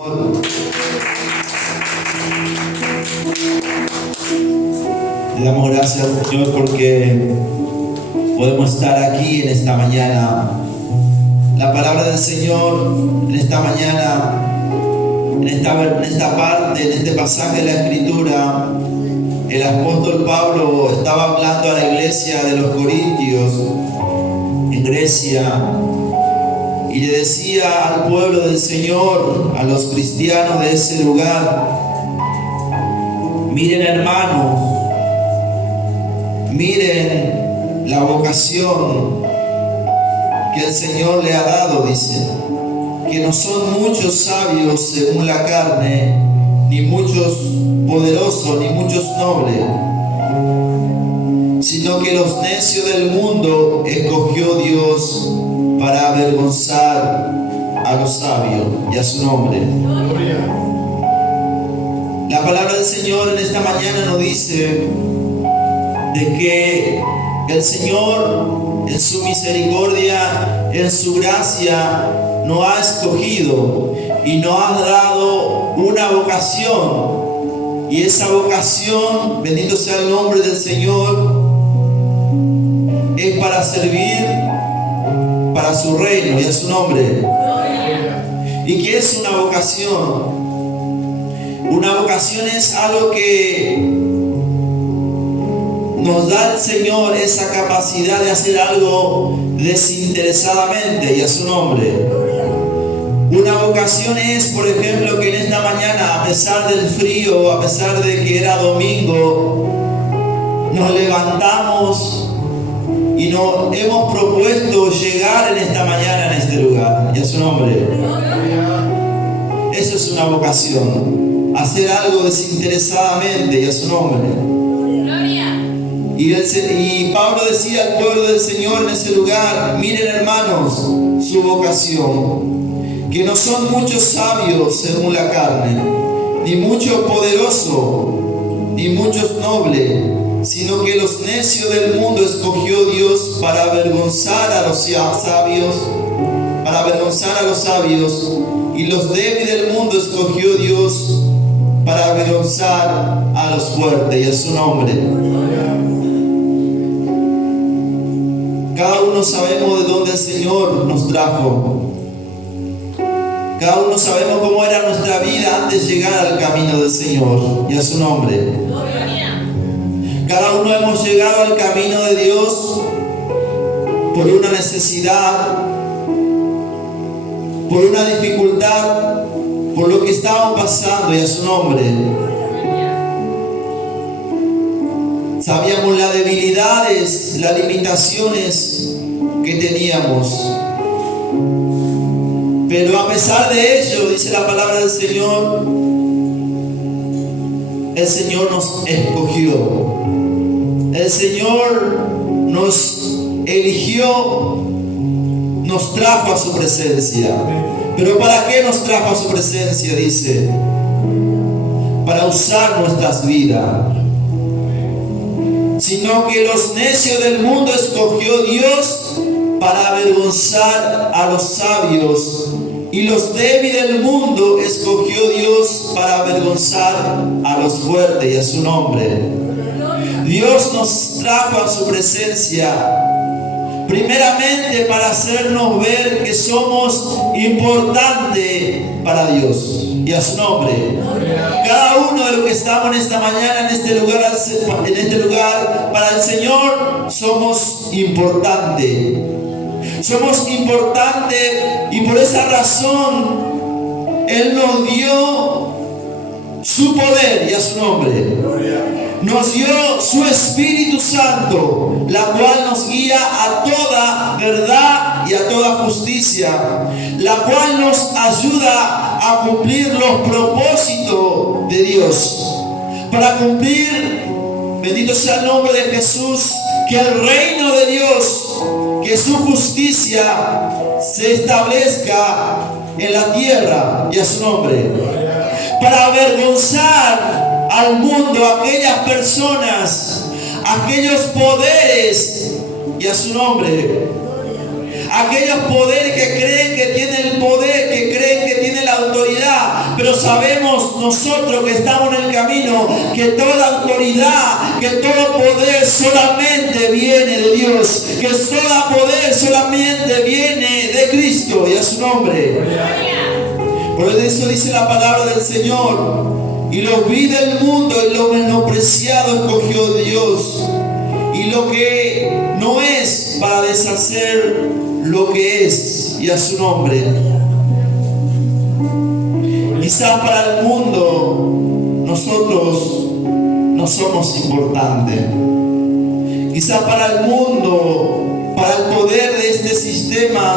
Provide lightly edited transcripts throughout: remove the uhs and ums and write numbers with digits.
Le damos gracias al Señor porque podemos estar aquí en esta mañana. La palabra del Señor en esta mañana, en esta parte, en este pasaje de la Escritura, el apóstol Pablo estaba hablando a la iglesia de los Corintios en Grecia y le decía al pueblo del Señor, a los cristianos de ese lugar: miren, hermanos, miren la vocación que el Señor le ha dado. Dice que no son muchos sabios según la carne, ni muchos poderosos, ni muchos nobles, sino que los necios del mundo escogió Dios para avergonzar a los sabios, y a su nombre. La palabra del Señor en esta mañana nos dice de que el Señor en su misericordia, en su gracia, nos ha escogido y nos ha dado una vocación, y esa vocación, bendito sea el nombre del Señor, es para servir para su reino y a su nombre. ¿Y qué es una vocación? Una vocación es algo que nos da el Señor, esa capacidad de hacer algo desinteresadamente y a su nombre. Una vocación es, por ejemplo, que en esta mañana, a pesar del frío, a pesar de que era domingo, nos levantamos y nos hemos propuesto llegar en esta mañana en este lugar, y a su nombre. Eso es una vocación, hacer algo desinteresadamente, y a su nombre. Y Pablo decía al pueblo del Señor en ese lugar: miren, hermanos, su vocación, que no son muchos sabios según la carne, ni muchos poderosos, ni muchos nobles, sino que los necios del mundo escogió Dios para avergonzar a los sabios, y los débiles del mundo escogió Dios para avergonzar a los fuertes, y a su nombre. Cada uno sabemos de dónde el Señor nos trajo. Cada uno sabemos cómo era nuestra vida antes de llegar al camino del Señor, y a su nombre. Cada uno hemos llegado al camino de Dios por una necesidad, por una dificultad, por lo que estábamos pasando, y a su nombre. Sabíamos las debilidades, las limitaciones que teníamos. Pero a pesar de ello, dice la palabra del Señor, el Señor nos escogió. El Señor nos eligió, nos trajo a su presencia. ¿Pero para qué nos trajo a su presencia? Dice, para usar nuestras vidas. Sino que los necios del mundo escogió Dios para avergonzar a los sabios, y los débiles del mundo escogió Dios para avergonzar a los fuertes, y a su nombre. Dios nos trajo a su presencia primeramente para hacernos ver que somos importantes para Dios, y a su nombre. Cada uno de los que estamos en esta mañana en este lugar, para el Señor somos importantes. Somos importantes, y por esa razón Él nos dio su poder, y a su nombre. Nos dio su Espíritu Santo, la cual nos guía a toda verdad y a toda justicia, la cual nos ayuda a cumplir los propósitos de Dios. Para cumplir, bendito sea el nombre de Jesús, que el reino de Dios, que su justicia se establezca en la tierra, y a su nombre. Para avergonzar al mundo, aquellas personas, aquellos poderes, y a su nombre, aquellos poderes que creen que tienen el poder, que creen que tienen la autoridad, pero sabemos nosotros que estamos en el camino que toda autoridad, que todo poder solamente viene de Dios, que todo poder solamente viene de Cristo y a su nombre. Por eso dice la palabra del Señor: y lo vi del mundo y lo menospreciado escogió Dios, y lo que no es para deshacer lo que es, y a su nombre. Quizás para el mundo nosotros no somos importantes. Quizás para el mundo, para el poder de este sistema,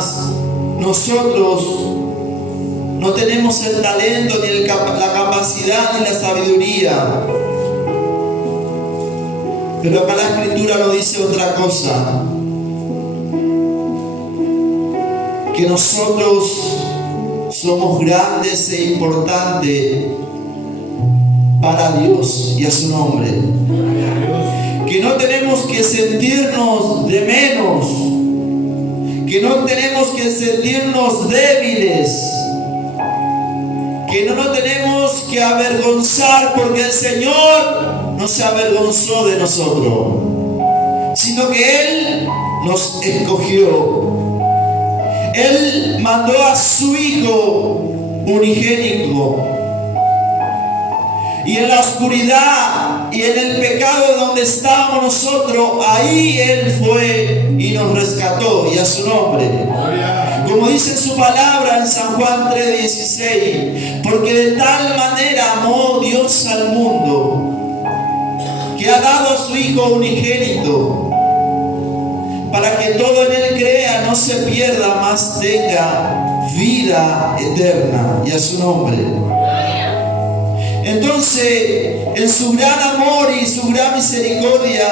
nosotros no tenemos el talento, ni la capacidad, ni la sabiduría. Pero acá la Escritura nos dice otra cosa: que nosotros somos grandes e importantes para Dios y a su nombre. Que no tenemos que sentirnos de menos, que no tenemos que sentirnos débiles, que no nos tenemos que avergonzar, porque el Señor no se avergonzó de nosotros, sino que Él nos escogió. Él mandó a su Hijo unigénito, y en la oscuridad y en el pecado donde estábamos nosotros, ahí Él fue y nos rescató, y a su nombre. Como dice en su palabra en San Juan 3:16, porque de tal manera amó Dios al mundo, que ha dado a su Hijo unigénito, para que todo en Él crea, no se pierda, mas tenga vida eterna, y a su nombre. Entonces, en su gran amor y su gran misericordia,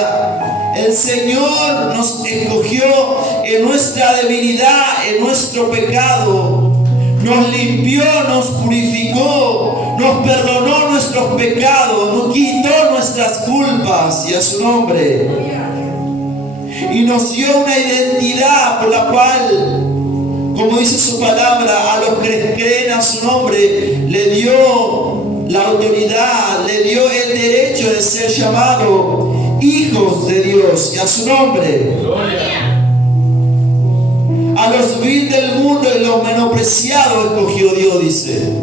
el Señor nos escogió en nuestra debilidad, en nuestro pecado. Nos limpió, nos purificó, nos perdonó nuestros pecados, nos quitó nuestras culpas, y a su nombre. Y nos dio una identidad por la cual, como dice su palabra, a los que creen a su nombre le dio la autoridad, le dio el derecho de ser llamados hijos de Dios, y a su nombre. A los vil del mundo y los menospreciados escogió Dios, dice.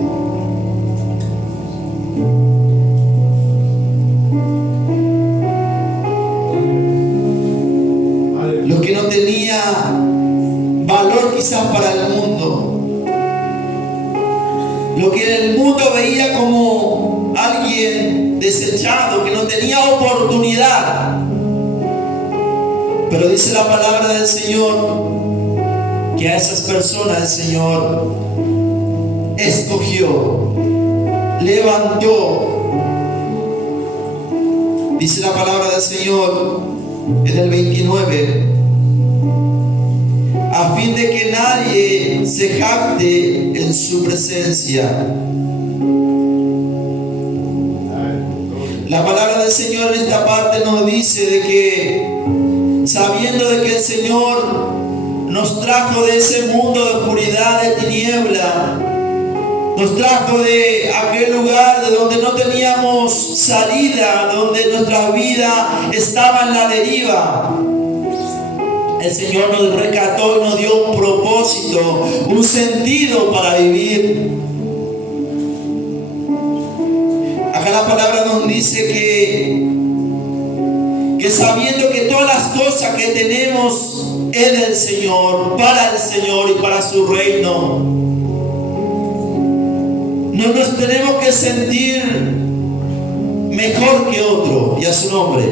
Los que no tenían valor quizás para el mundo, lo que en el mundo veía como alguien desechado, que no tenía oportunidad. Pero dice la palabra del Señor que a esas personas el Señor escogió, levantó. Dice la palabra del Señor en el 29, a fin de que nadie se jacte en su presencia. La palabra del Señor en esta parte nos dice de que, sabiendo de que el Señor nos trajo de ese mundo de oscuridad, de tiniebla, nos trajo de aquel lugar de donde no teníamos salida, donde nuestra vida estaba en la deriva, el Señor nos rescató y nos dio un propósito, un sentido para vivir. Acá la palabra nos dice que sabiendo que todas las cosas que tenemos es del Señor, para el Señor y para su reino, no nos tenemos que sentir mejor que otro, y a su nombre.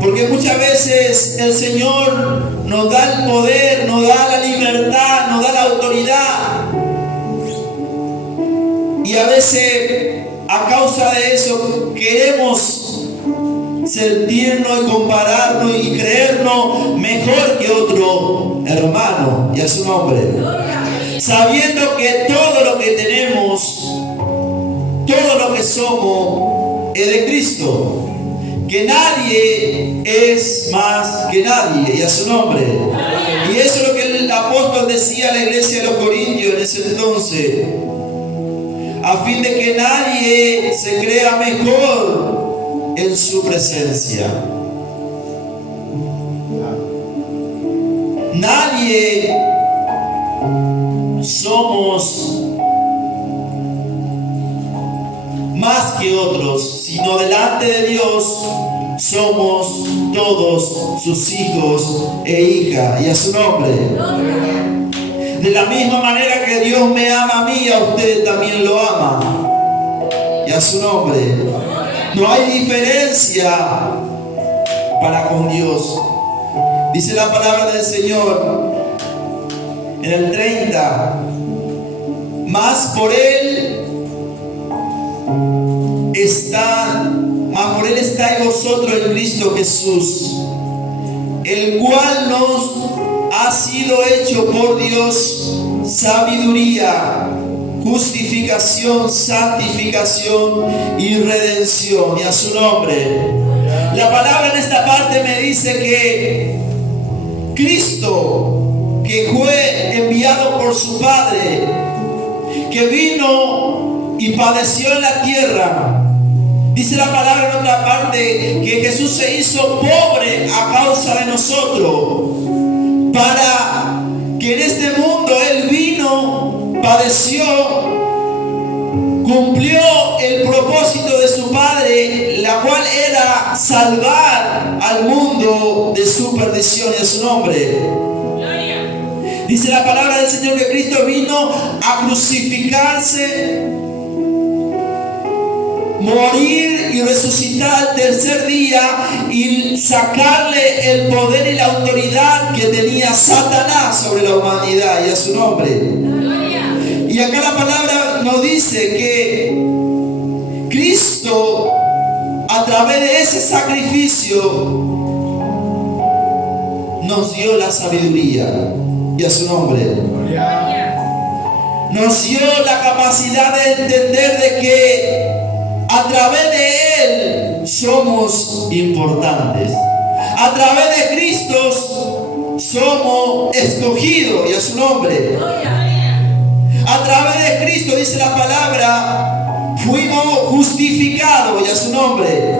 Porque muchas veces el Señor nos da el poder, nos da la libertad, nos da la autoridad. Y a veces, a causa de eso, queremos sentirnos y compararnos y creernos mejor que otro hermano, y a su nombre. Sabiendo que todo lo que tenemos, todo lo que somos, es de Cristo. que nadie es más que nadie, y a su nombre. Y eso es lo que el apóstol decía a la iglesia de los Corintios en ese entonces, a fin de que nadie se crea mejor en su presencia. Nadie somos más que otros, sino delante de Dios somos todos sus hijos e hijas, y a su nombre. De la misma manera que Dios me ama a mí, a usted también lo ama, y a su nombre. No hay diferencia para con Dios. Dice la palabra del Señor en el 30, más por Él estáis vosotros en Cristo Jesús, el cual nos ha sido hecho por Dios sabiduría, justificación, santificación y redención, y a su nombre. La palabra en esta parte me dice que Cristo, que fue enviado por su Padre, que vino y padeció en la tierra, dice la palabra en otra parte que Jesús se hizo pobre a causa de nosotros, para que en este mundo Él vino, padeció, cumplió el propósito de su Padre, la cual era salvar al mundo de su perdición, y a su nombre. Dice la palabra del Señor que Cristo vino a crucificarse, morir y resucitar al tercer día y sacarle el poder y la autoridad que tenía Satanás sobre la humanidad, y a su nombre. Y acá la palabra nos dice que Cristo, a través de ese sacrificio, nos dio la sabiduría, y a su nombre. Nos dio la capacidad de entender de que a través de Él somos importantes. A través de Cristo somos escogidos, y a su nombre. A través de Cristo, dice la palabra, fuimos justificados, y a su nombre.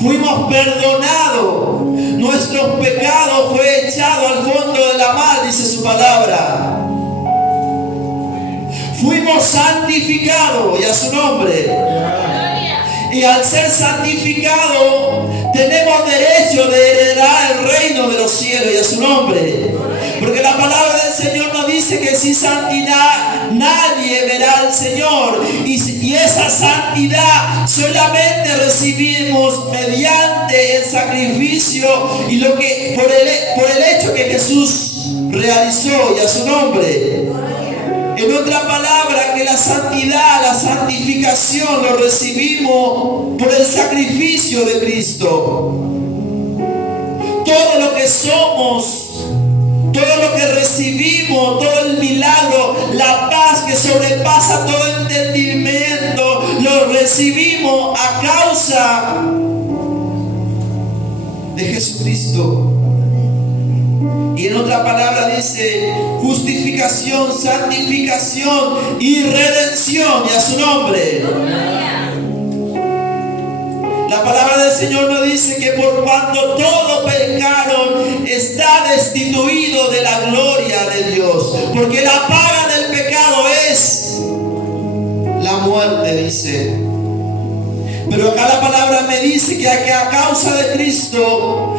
Fuimos perdonados. Nuestros pecados fue echado al fondo de la mar, dice su palabra. Fuimos santificados, y a su nombre. Y al ser santificados, tenemos derecho de heredar el reino de los cielos, y a su nombre. Porque la palabra del Señor nos dice que sin santidad nadie verá al Señor. Y esa santidad solamente recibimos mediante el sacrificio y lo que por el hecho que Jesús realizó, y a su nombre. En otra palabra, que la santidad, la santificación lo recibimos por el sacrificio de Cristo. Todo lo que somos, todo lo que recibimos, todo el milagro, la paz que sobrepasa todo entendimiento, lo recibimos a causa de Jesucristo. Y en otra palabra dice justificación, santificación y redención, y a su nombre. La palabra del Señor nos dice que por cuanto todos pecaron, está destituido de la gloria de Dios. Porque la paga del pecado es la muerte, dice. Pero acá la palabra me dice que a causa de Cristo,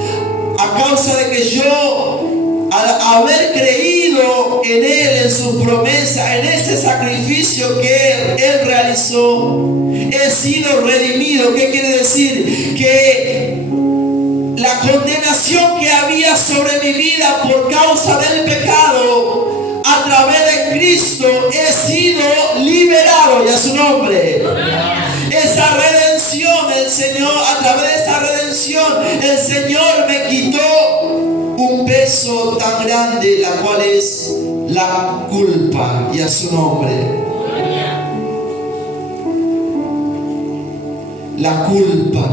a causa de que yo, al haber creído en Él, en su promesa, en ese sacrificio que Él realizó, he sido redimido. ¿Qué quiere decir? Que la condenación que había sobre mi vida por causa del pecado, a través de Cristo he sido liberado, y a su nombre. Esa redención, el Señor, a través de esa redención, el Señor me quitó un peso tan grande, la cual es la culpa, y a su nombre. La culpa.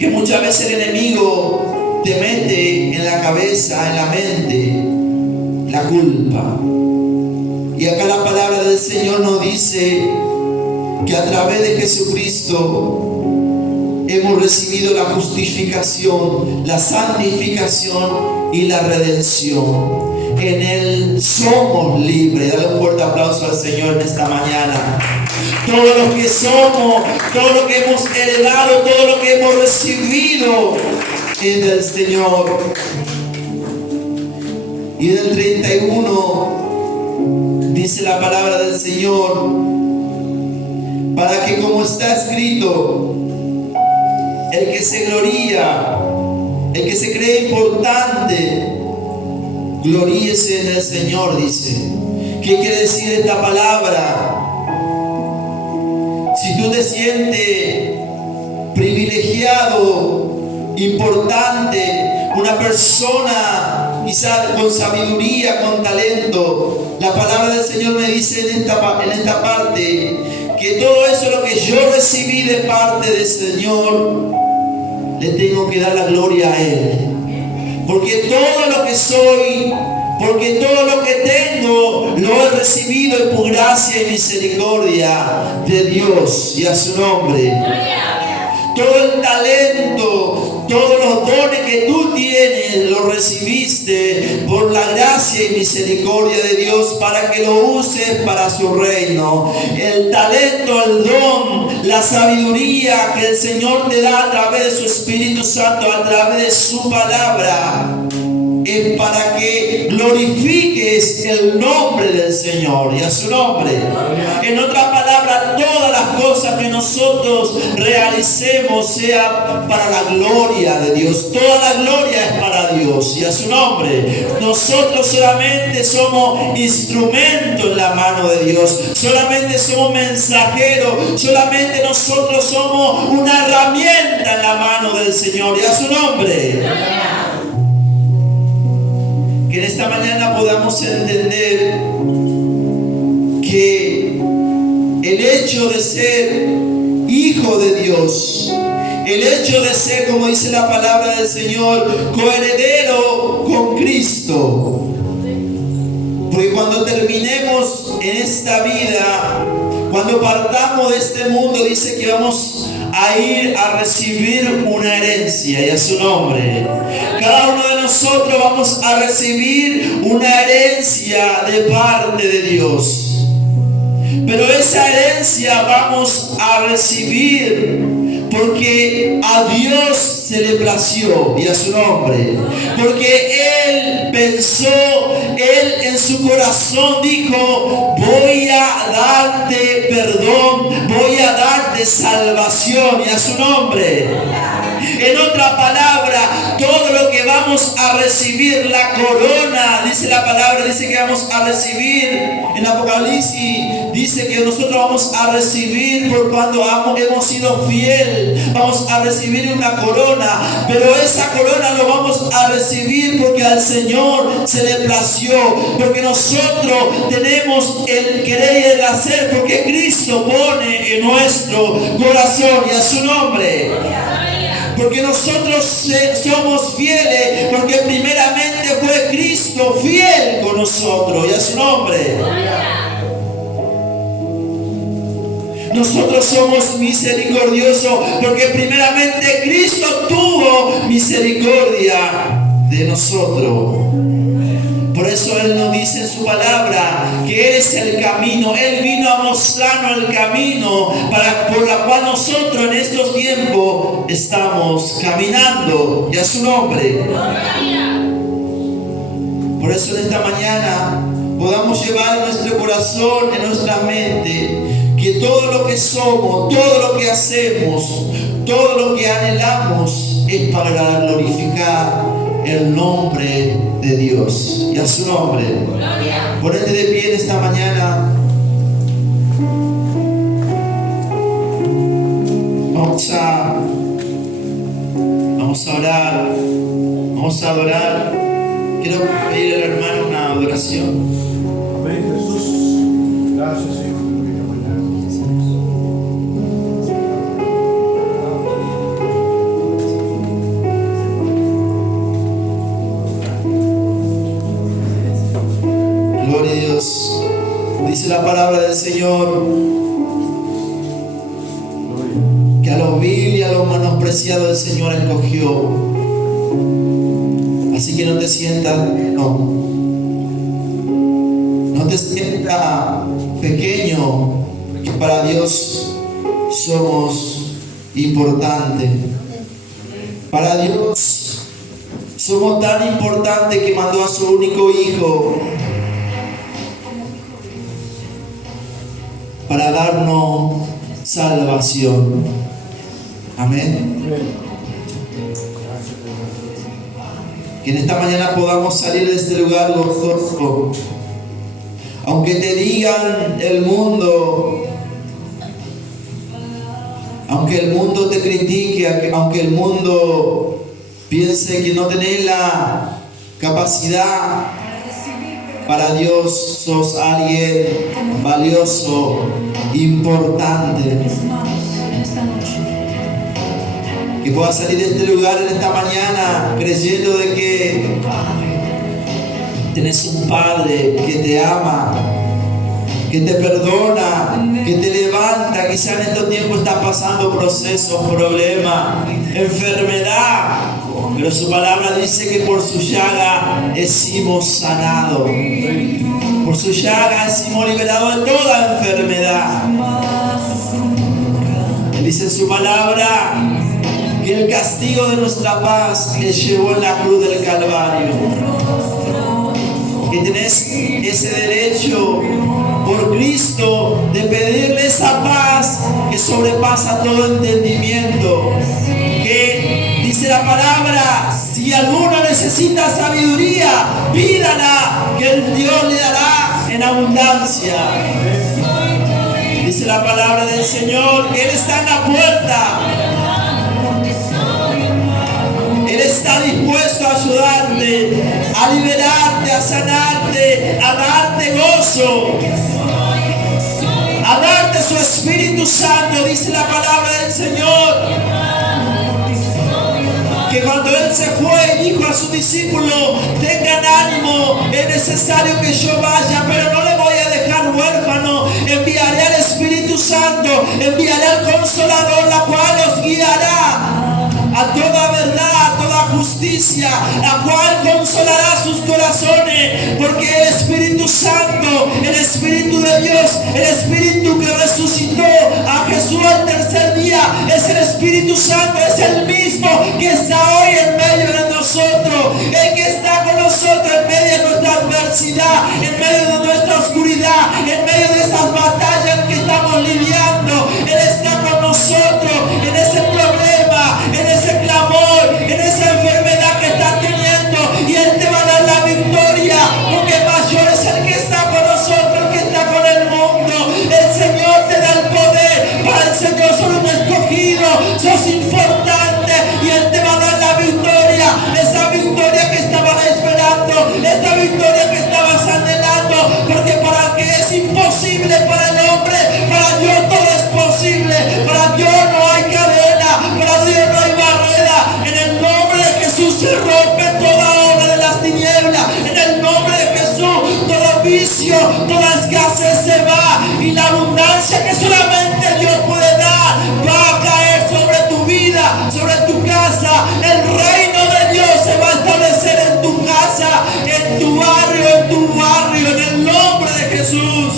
que muchas veces el enemigo te mete en la cabeza, en la mente, la culpa. Y acá la palabra del Señor nos dice que a través de Jesucristo hemos recibido la justificación, la santificación y la redención. En Él somos libres. Dale un fuerte aplauso al Señor en esta mañana. Todo lo que somos, todo lo que hemos heredado, todo lo que hemos recibido es del Señor. Y del 31 dice la palabra del Señor, para que como está escrito, el que se gloría, el que se cree importante, gloríese en el Señor, dice. ¿Qué quiere decir esta palabra? Si tú te sientes privilegiado, importante, una persona quizás con sabiduría, con talento, la palabra del Señor me dice en esta parte que todo eso lo que yo recibí de parte del Señor, le tengo que dar la gloria a Él. Porque todo lo que soy, porque todo lo que tengo, lo he recibido por gracia y misericordia de Dios y a su nombre. Todo el talento, todos los dones que tú tienes, lo recibiste por la gracia y misericordia de Dios para que lo uses para su reino. El talento, el don, la sabiduría que el Señor te da a través de su Espíritu Santo, a través de su palabra, es para que glorifiques el nombre del Señor y a su nombre. En otras palabras, todas las cosas que nosotros realicemos sea para la gloria de Dios. Toda la gloria es para Dios y a su nombre. Nosotros solamente somos instrumentos en la mano de Dios. Solamente somos mensajeros. Solamente nosotros somos una herramienta en la mano del Señor y a su nombre. Que en esta mañana podamos entender que el hecho de ser hijo de Dios, el hecho de ser, como dice la palabra del Señor, coheredero con Cristo. Porque cuando terminemos en esta vida, cuando partamos de este mundo, dice que vamos a ir a recibir una herencia y a su nombre. Cada uno de nosotros vamos a recibir una herencia de parte de Dios. Pero esa herencia vamos a recibir porque a Dios se le plació y a su nombre. Porque Él pensó, Él en su corazón dijo, voy a darte perdón, voy a darte salvación y a su nombre. En otra palabra, todo lo que vamos a recibir, la corona, dice la palabra, dice que vamos a recibir, en Apocalipsis dice que nosotros vamos a recibir por cuando hemos sido fiel, vamos a recibir una corona, pero esa corona lo vamos a recibir porque al Señor se le plació, porque nosotros tenemos el querer y el hacer, porque Cristo pone en nuestro corazón y a su nombre. Porque nosotros somos fieles, porque primeramente fue Cristo fiel con nosotros y a su nombre. Nosotros somos misericordiosos porque primeramente Cristo tuvo misericordia de nosotros. Por eso Él nos dice en su palabra que Él es el camino. Él vino a mostrarnos el camino por la cual nosotros en estos tiempos estamos caminando y a su nombre. Por eso en esta mañana podamos llevar en nuestro corazón, en nuestra mente, que todo lo que somos, todo lo que hacemos, todo lo que anhelamos es para glorificar el nombre de Dios y a su nombre. Ponete de pie en esta mañana. Vamos a orar, vamos a adorar. Quiero pedir al hermano una adoración. Amén, Jesús. Gracias, Señor. palabra del Señor, que a lo vil y a lo menospreciado el Señor escogió. Así que no te sientas, no te sientas pequeño, que para Dios somos importantes. Para Dios somos tan importantes que mandó a su único hijo para darnos salvación. Amén. Que en esta mañana podamos salir de este lugar gozoso. Aunque te digan el mundo, aunque el mundo te critique, aunque el mundo piense que no tenés la capacidad, para Dios sos alguien valioso, importante. Que puedas salir de este lugar en esta mañana creyendo de que tenés un Padre que te ama, que te perdona, que te levanta. Quizá en estos tiempos estás pasando procesos, problemas, enfermedad, pero su palabra dice que por su llaga hemos sanado. Por su llaga hemos liberado de toda enfermedad. Dice en su palabra que el castigo de nuestra paz Él llevó en la cruz del Calvario. Que tenés ese derecho por Cristo de pedirle esa paz que sobrepasa todo entendimiento. Que dice la palabra, si alguno necesita sabiduría, pídala, que el Dios le dará en abundancia. Dice la palabra del Señor que Él está en la puerta. Él está dispuesto a ayudarte, a liberarte, a sanarte, a darte gozo, a darte su Espíritu Santo. Dice la palabra del Señor que cuando Él se fue y dijo a sus discípulos, tengan ánimo, es necesario que yo vaya, pero no le voy a dejar huérfano. Enviaré al Espíritu Santo, enviaré al Consolador, la cual os guiará a toda verdad, a toda justicia, la cual consolará sus corazones, porque el Espíritu Santo, el Espíritu de Dios, el Espíritu que resucitó a Jesús al tercer día, es el Espíritu Santo, es el mismo que está hoy en medio de nosotros, el que está con nosotros en medio de nuestra adversidad, en medio de nuestra oscuridad, en medio de esas batallas que estamos lidiando. Él está con nosotros en ese problema, en ese clamor, en esa enfermedad que estás teniendo, y Él te va a dar la victoria, porque mayor es el que está con nosotros, el que está con el mundo. El Señor te da el poder. Para el Señor sos un escogido, sos importante, y Él te va a dar la victoria, esa victoria que estabas esperando, esa victoria que estabas anhelando, porque para el que es imposible para el hombre, para Dios todo es posible. Para Dios no hay cadena, para Dios no hay barrera. En el nombre de Jesús se rompe toda obra de las tinieblas. En el nombre de Jesús todo vicio, toda escasez se va, y la abundancia que solamente Dios puede dar va a caer sobre tu vida, sobre tu casa. El reino de Dios se va a establecer en tu casa, en tu barrio, en el nombre de Jesús.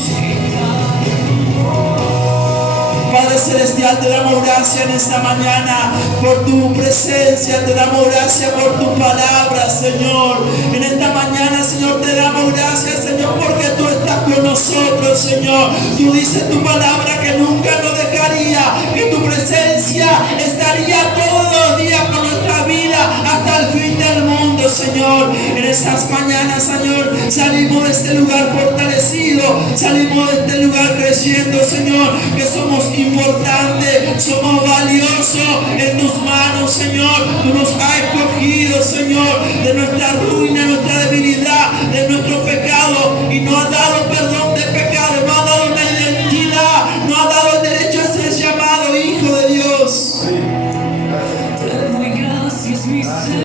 Padre Celestial, te damos gracias en esta mañana por tu presencia, te damos gracias por tu palabra, Señor. En esta mañana, Señor, te damos gracias, Señor, porque tú estás con nosotros, Señor. Tú dices tu palabra que nunca nos dejaría, que tu presencia estaría todos los días con nuestra vida hasta el fin del mundo, Señor. En estas mañanas, Señor, salimos de este lugar fortalecidos, salimos de este lugar creyendo, Señor, que somos importantes, somos valiosos en tus manos, Señor. Tú nos has escogido, Señor, de nuestra